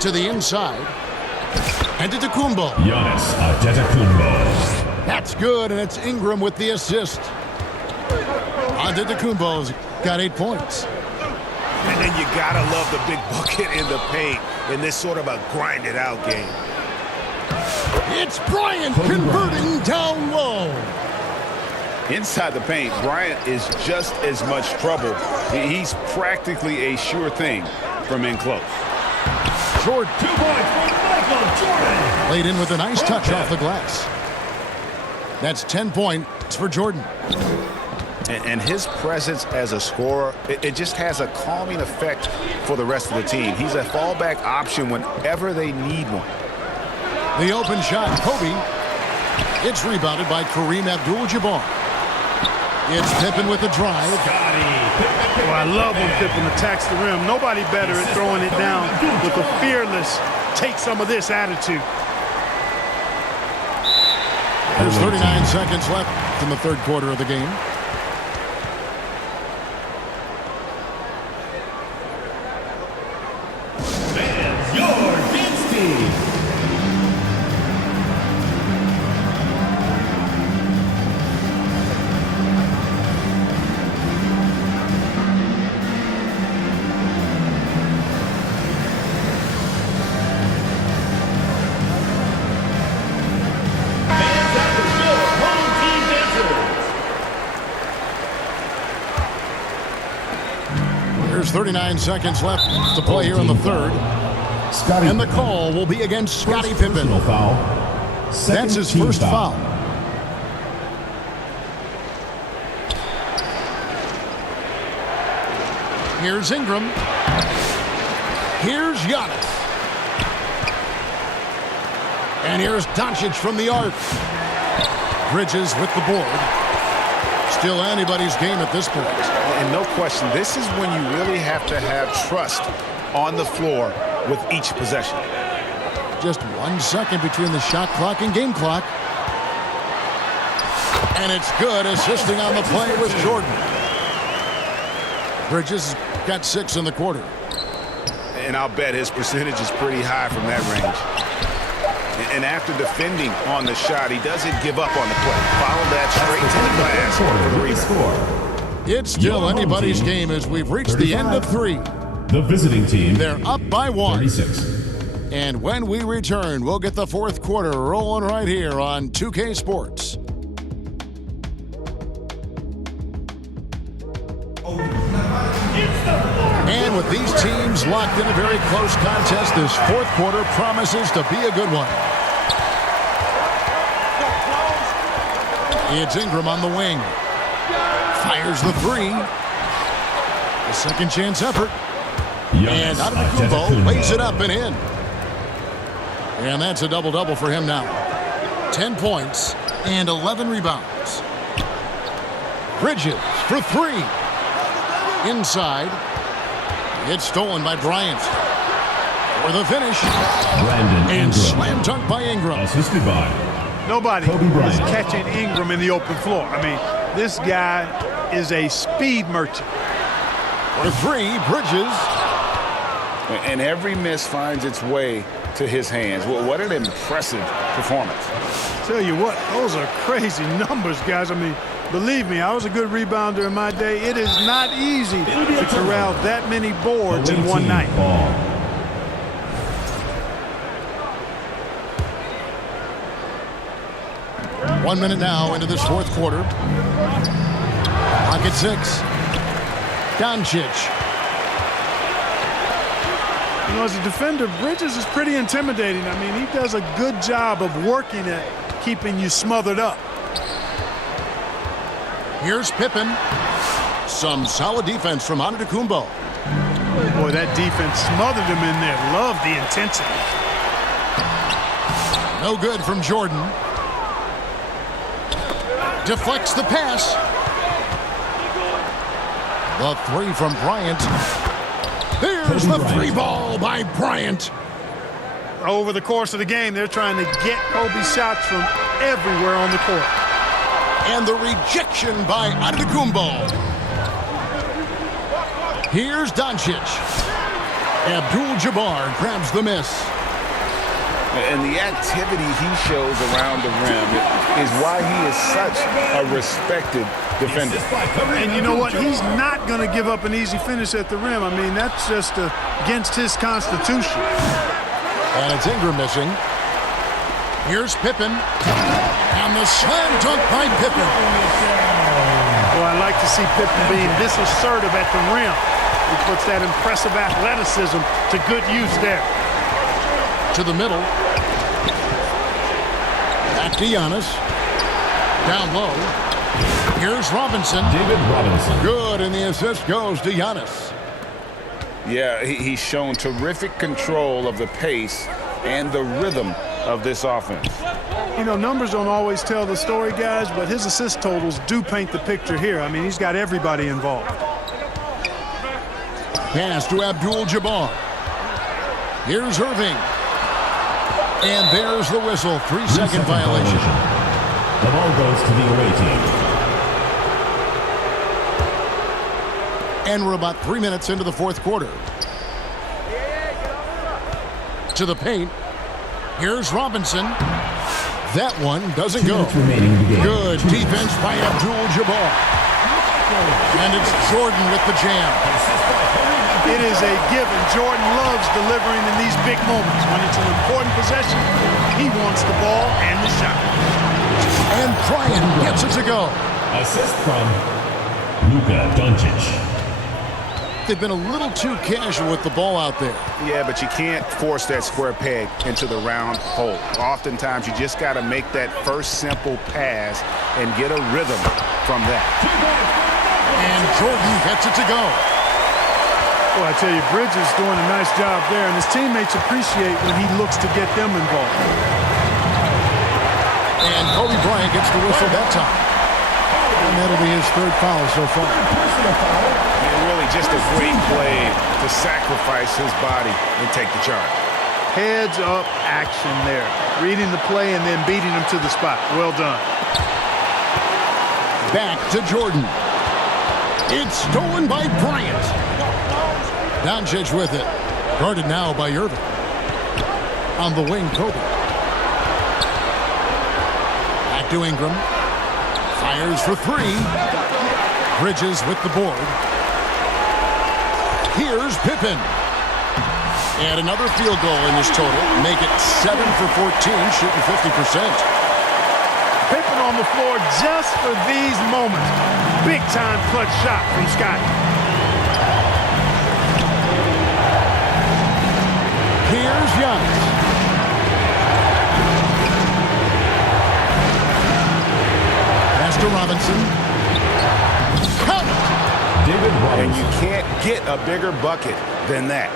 To the inside. Antetokounmpo. Giannis Antetokounmpo. That's good, and it's Ingram with the assist. Antetokounmpo's got 8 points. And then you gotta love the big bucket in the paint in this sort of a grinded-out game. It's Bryant converting down low. Inside the paint, Bryant is just as much trouble. He's practically a sure thing from in close. Jordan. 2 points for Michael Jordan. Laid in with a nice touch off the glass. That's 10 points for Jordan. And his presence as a scorer, it just has a calming effect for the rest of the team. He's a fallback option whenever they need one. The open shot, Kobe. It's rebounded by Kareem Abdul-Jabbar. It's Pippen with the drive. Oh, I love when Pippen attacks the rim. Nobody better at throwing it down with a fearless, take some of this attitude. There's 39 seconds left in the third quarter of the game. There's 39 seconds left to play here in the third. And the call will be against Scottie Pippen. That's his first foul. Here's Ingram. Here's Giannis. And here's Doncic from the arc. Bridges with the board. Still anybody's game at this point. And no question, this is when you really have to have trust on the floor with each possession. Just 1 second between the shot clock and game clock. And it's good, assisting on the play with Jordan. Bridges got 6 in the quarter. And I'll bet his percentage is pretty high from that range. And after defending on the shot, he doesn't give up on the play. Follow that straight to the glass for the rebound. It's still anybody's game as we've reached the end of 3. The visiting team. They're up by 1. 36. And when we return, we'll get the fourth quarter rolling right here on 2K Sports. And with these teams locked in a very close contest, this fourth quarter promises to be a good one. It's Ingram on the wing. Fires the 3. A second chance effort. And Antetokounmpo lays it up and in. And that's a double-double for him now. 10 points and 11 rebounds. Bridges for 3. Inside. It's stolen by Bryant. For the finish. Brandon And Ingram. slam dunk by Ingram. Assisted by Nobody Kobe is Bryant. catching Ingram in the open floor. I mean, this guy is a speed merchant. For 3, Bridges. And every miss finds its way to his hands. Well, what an impressive performance. Tell you what, those are crazy numbers, guys. I mean, believe me, I was a good rebounder in my day. It is not easy to corral that many boards in one night. Ball. One minute now into this fourth quarter. Clock at 6. Doncic. You know, as a defender, Bridges is pretty intimidating. I mean, he does a good job of working at keeping you smothered up. Here's Pippen. Some solid defense from Antetokounmpo. Boy, that defense smothered him in there. Love the intensity. No good from Jordan. Deflects the pass. The 3 from Bryant. There's the 3 ball by Bryant. Over the course of the game, they're trying to get Kobe's shots from everywhere on the court. And the rejection by Antetokounmpo. Here's Doncic. Abdul-Jabbar grabs the miss. And the activity he shows around the rim is why he is such a respected defender. And you know what? He's not going to give up an easy finish at the rim. I mean, that's just against his constitution. And it's Ingram missing. Here's Pippen. And the slam dunk by Pippen. Well, I like to see Pippen being this assertive at the rim. He puts that impressive athleticism to good use there. To the middle. Back to Giannis. Down low. Here's Robinson. David Robinson. Good, and the assist goes to Giannis. Yeah, he's shown terrific control of the pace and the rhythm of this offense. You know, numbers don't always tell the story, guys, but his assist totals do paint the picture here. I mean, he's got everybody involved. Pass to Abdul-Jabbar. Here's Irving. And there's the whistle. 3-second violation. The ball goes to the away team. And we're about 3 minutes into the fourth quarter. To the paint. Here's Robinson. That one doesn't go. Good defense by Abdul-Jabbar. And it's Jordan with the jam. It is a given. Jordan loves delivering in these big moments. When it's an important possession, he wants the ball and the shot. And Bryant gets it to go. Assist from Luka Doncic. They've been a little too casual with the ball out there. Yeah, but you can't force that square peg into the round hole. Oftentimes, you just got to make that first simple pass and get a rhythm from that. And Jordan gets it to go. Well, I tell you, Bridges doing a nice job there, and his teammates appreciate when he looks to get them involved. And Kobe Bryant gets the whistle that time. And that'll be his third foul so far. And really just a great play to sacrifice his body and take the charge. Heads up action there. Reading the play and then beating him to the spot. Well done. Back to Jordan. It's stolen by Bryant. Doncic with it. Guarded now by Irving. On the wing, Kobe. Back to Ingram. Fires for three. Bridges with the board. Here's Pippen. And another field goal in this total. Make it 7 for 14, shooting 50%. Pippen on the floor just for these moments. Big-time clutch shot from Scottie. Here's Giannis. Pass to Robinson. Count. David Robinson. And you can't get a bigger bucket than that.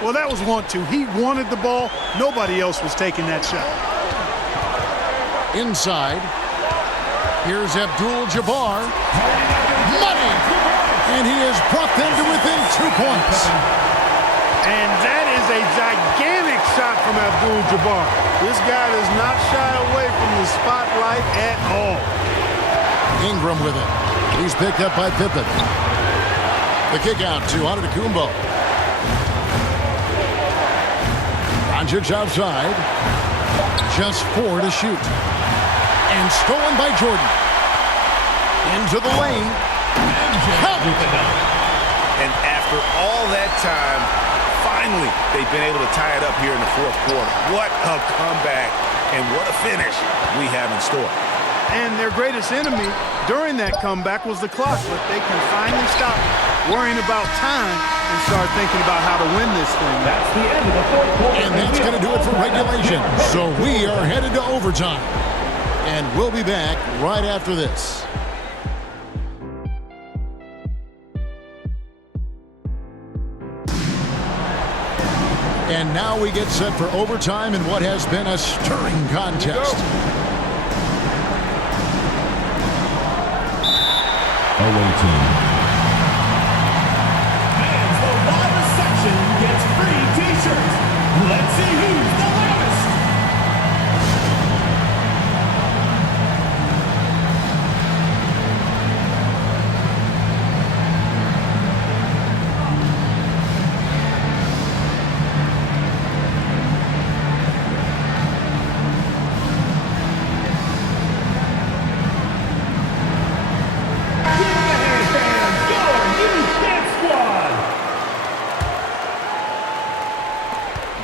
Well, that was 1-2. He wanted the ball. Nobody else was taking that shot. Inside. Here's Abdul-Jabbar. Money! And he has brought them to within 2 points. And that is a gigantic shot from Abdul-Jabbar. This guy does not shy away from the spotlight at all. Ingram with it. He's picked up by Pippen. The kick out to Antetokounmpo. Doncic outside. Just 4 to shoot. And stolen by Jordan. Into the lane. And after all that time, finally, they've been able to tie it up here in the fourth quarter. What a comeback and what a finish we have in store. And their greatest enemy during that comeback was the clock, but they can finally stop worrying about time and start thinking about how to win this thing. That's the end of the fourth quarter. And that's going to do it for regulation. So we are headed to overtime. And we'll be back right after this. And now we get set for overtime in what has been a stirring contest. Away team. Fans, the loudest section gets free t-shirts. Let's see who's the loudest.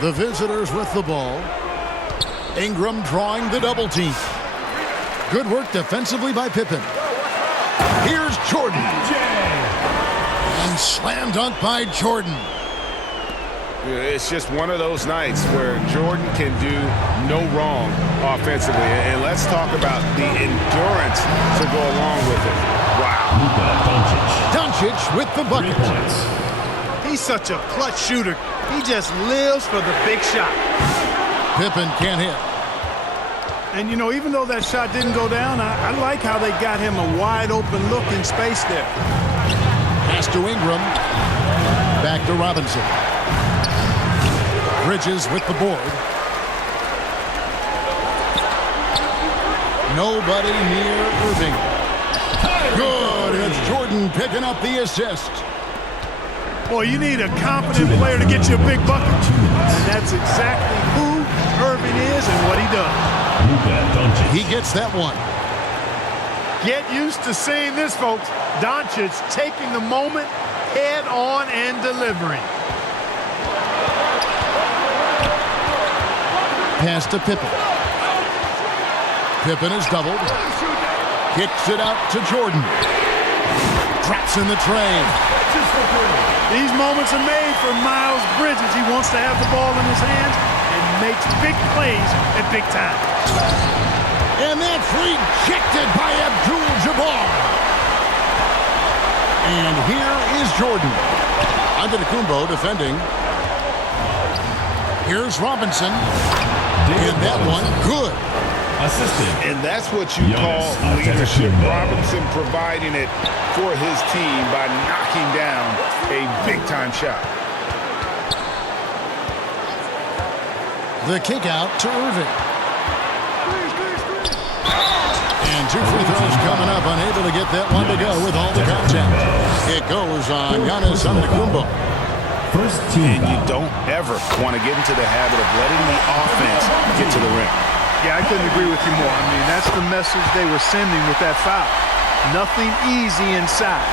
The visitors with the ball. Ingram drawing the double team. Good work defensively by Pippen. Here's Jordan. And slam dunk by Jordan. It's just one of those nights where Jordan can do no wrong offensively. And let's talk about the endurance to go along with it. Wow. Doncic with the bucket. He's such a clutch shooter. He just lives for the big shot. Pippen can't hit. And, you know, even though that shot didn't go down, I like how they got him a wide open look in space there. Pass to Ingram. Back to Robinson. Bridges with the board. Nobody near Irving. Good. It's Jordan picking up the assist. Boy, you need a confident player to get you a big bucket. And that's exactly who Irving is and what he does. He gets that one. Get used to seeing this, folks. Doncic taking the moment head on and delivering. Pass to Pippen. Pippen is doubled. Kicks it out to Jordan. Drops in the tray. These moments are made for Miles Bridges. He wants to have the ball in his hands and makes big plays at big time. And that's rejected by Abdul-Jabbar. And here is Jordan. Antetokounmpo defending. Here's Robinson. And that one, good. And that's what you call leadership. Robinson providing it for his team by knocking down a big-time shot. The kick out to Irving. And two free throws coming up, unable to get that one to go with all the contact. It goes on Giannis Antetokounmpo. And you don't ever want to get into the habit of letting the offense get to the rim. Yeah, I couldn't agree with you more. I mean, that's the message they were sending with that foul. Nothing easy inside.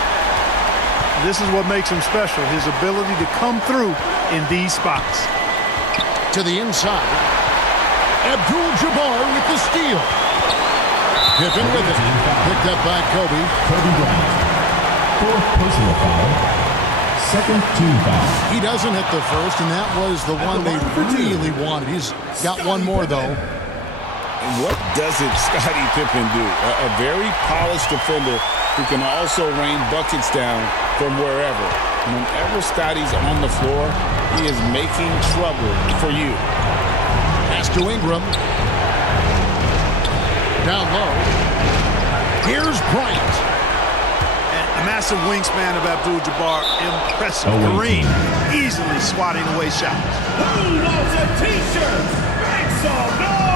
This is what makes him special, his ability to come through in these spots. To the inside. Abdul-Jabbar with the steal. Pippen with it. Picked up by Kobe. Kobe Bryant. Fourth personal foul. Second team foul. He doesn't hit the first, and that was the one they really wanted. He's got one more, though. And what doesn't Scottie Pippen do? A very polished defender who can also rain buckets down from wherever. Whenever Scottie's on the floor, he is making trouble for you. Pass to Ingram. Down low. Here's Bryant. A massive wingspan of Abdul-Jabbar. Impressive. Kareem easily swatting away shots. Who wants a t-shirt? Make some noise!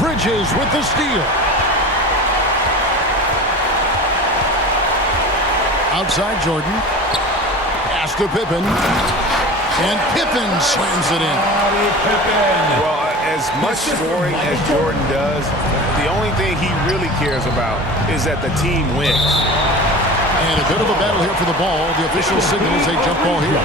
Bridges with the steal. Outside Jordan. Pass to Pippen. And Pippen slams it in. Well, as much scoring as Jordan does, the only thing he really cares about is that the team wins. And a bit of a battle here for the ball. The official signals a jump ball here.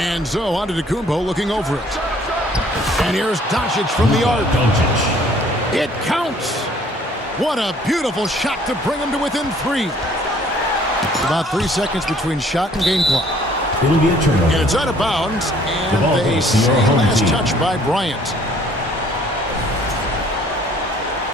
And so Antetokounmpo looking over it. And here's Doncic from the arc. It counts. What a beautiful shot to bring him to within three. About 3 seconds between shot and game clock. It'll be a turnover. And it's out of bounds. And they say last touch by Bryant.